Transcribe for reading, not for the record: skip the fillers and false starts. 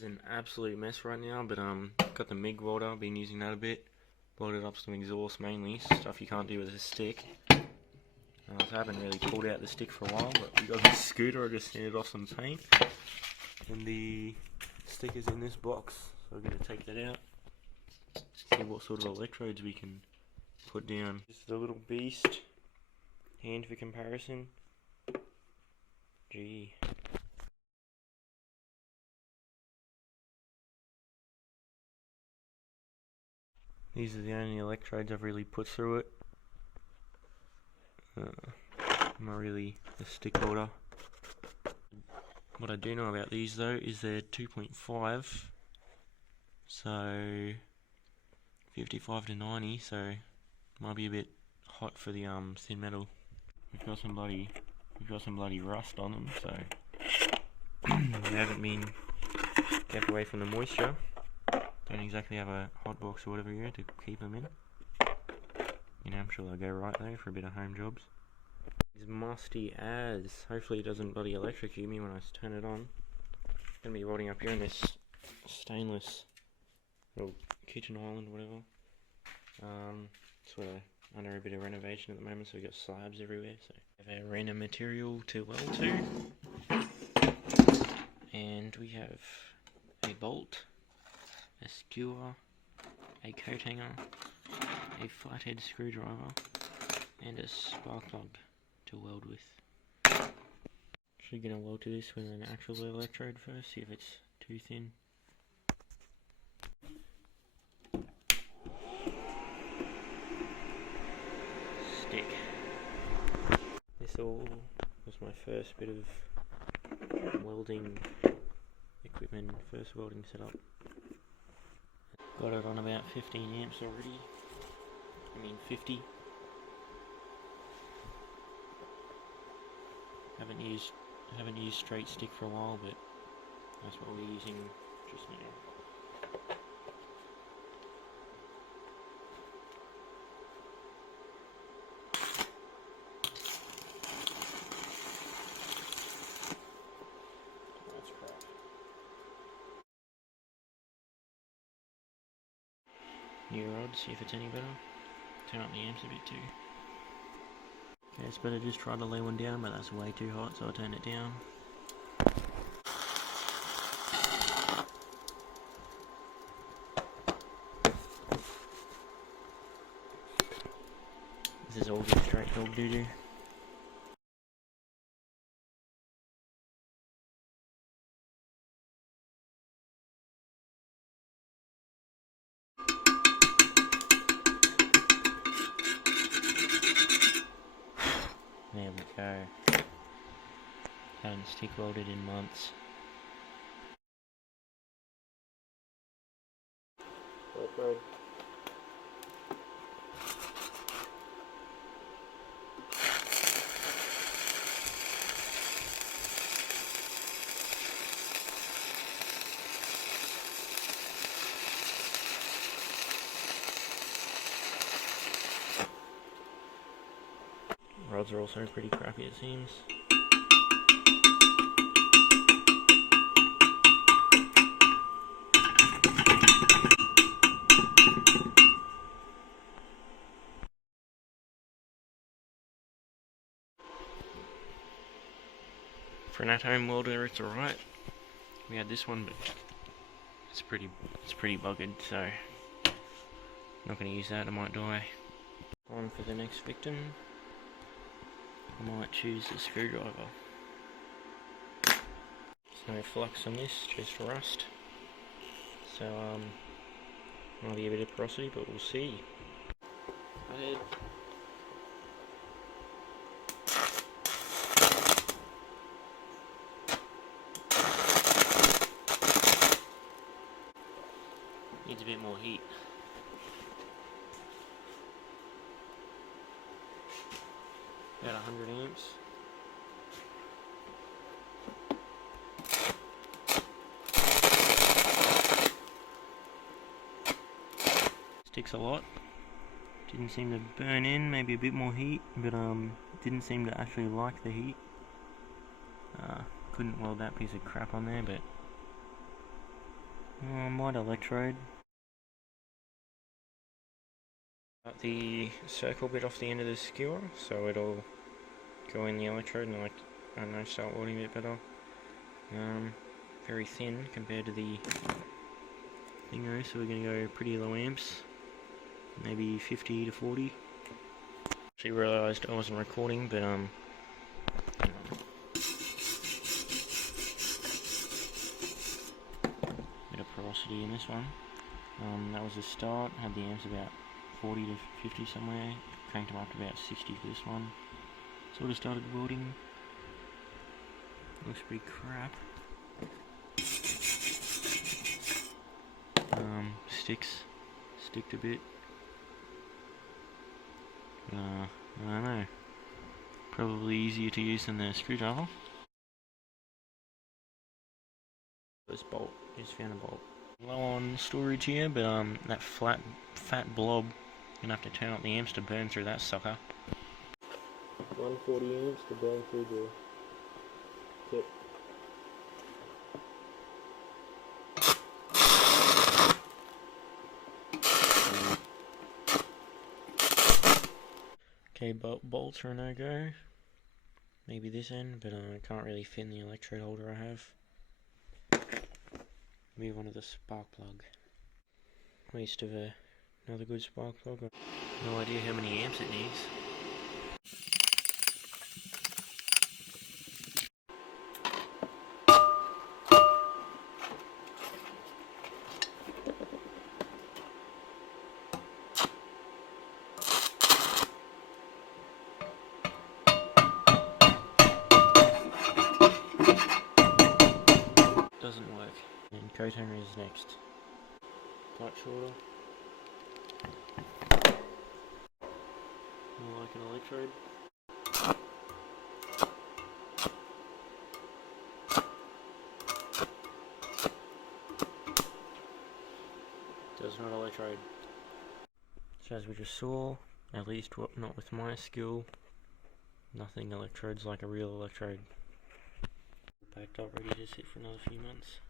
It's an absolute mess right now, but got the MIG welder, been using that a bit. Welded up some exhaust mainly, stuff you can't do with a stick. I haven't really pulled out the stick for a while, but we got this scooter, I just sanded off some paint. And the sticker's in this box, so we're going to take that out. See what sort of electrodes we can put down. This is a little beast, hand for comparison. Gee. These are the only electrodes I've really put through it. Not really a stick welder. What I do know about these though is they're 2.5, so 55 to 90, so might be a bit hot for the thin metal. We've got some bloody rust on them, so they haven't been kept away from the moisture. Don't exactly have a hot box or whatever here to keep them in. You know, I'm sure they'll go right though for a bit of home jobs. It's musty as. Hopefully it doesn't bloody electrocute me when I turn it on. It's gonna be rotting up here in this stainless little kitchen island, whatever. Sort of under a bit of renovation at the moment, so we've got slabs everywhere. So we have our random material to weld to, and we have a bolt, a skewer, a coat hanger, a flathead screwdriver, and a spark plug to weld with. Actually gonna weld to this with an actual electrode first, see if it's too thin. Stick. This all was my first bit of welding equipment, first welding setup. Got it on about 15 amps already. I mean 50. Haven't used straight stick for a while, but that's what we're using just now. That's crap. New rod, see if it's any better. Turn up the amps a bit too. Okay, it's better just try to lay one down, but that's way too hot, so I'll turn it down. This is all just straight dog doo-doo. There we go. Haven't stick welded in months. Electrode. Rods are also pretty crappy, it seems. For an at-home welder, it's alright. We had this one, but it's pretty buggered, so not going to use that. I might die. On for the next victim. I might choose the screwdriver. There's no flux on this, just rust. So might be a bit of porosity, but we'll see. Ahead. Needs a bit more heat. About 100 amps. Sticks a lot. Didn't seem to burn in, maybe a bit more heat, but didn't seem to actually like the heat. Couldn't weld that piece of crap on there, but Might electrode. Cut the circle bit off the end of the skewer, so it'll go in the electrode and I don't know, start welding a bit better. Very thin compared to the thingo, so we're going to go pretty low amps, maybe 50 to 40. Actually realised I wasn't recording, but bit of porosity in this one. That was the start, had the amps about 40 to 50 somewhere, cranked them up to about 60 for this one. Sort of started welding. Looks pretty crap. Sticked a bit. I don't know. Probably easier to use than the screwdriver. This bolt, just found a bolt. Low on storage here, but that fat blob, gonna have to turn up the amps to burn through that sucker. 140 amps to burn through the tip. Okay, bolts are a no-go. Maybe this end, but I can't really fit in the electrode holder I have. Move on to the spark plug. Waste of another good spark plug. No idea how many amps it needs. Doesn't work. And coat hanger is next. Quite shorter. More like an electrode. Does not electrode. So as we just saw, at least not with my skill, nothing electrodes like a real electrode. Packed up, ready to sit for another few months.